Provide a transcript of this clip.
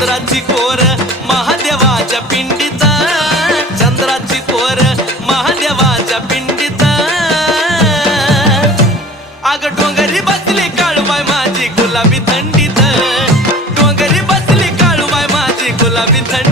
चंद्राची कोर महादेवाच्या पिंडीत, चंद्राची कोर महादेवाच्या पिंडीत. अग डोंगरी बसली काळूबाई माझी गुलाबी थंडीत, डोंगरी बसली काळूबाई माझी गुलाबी थंडीत.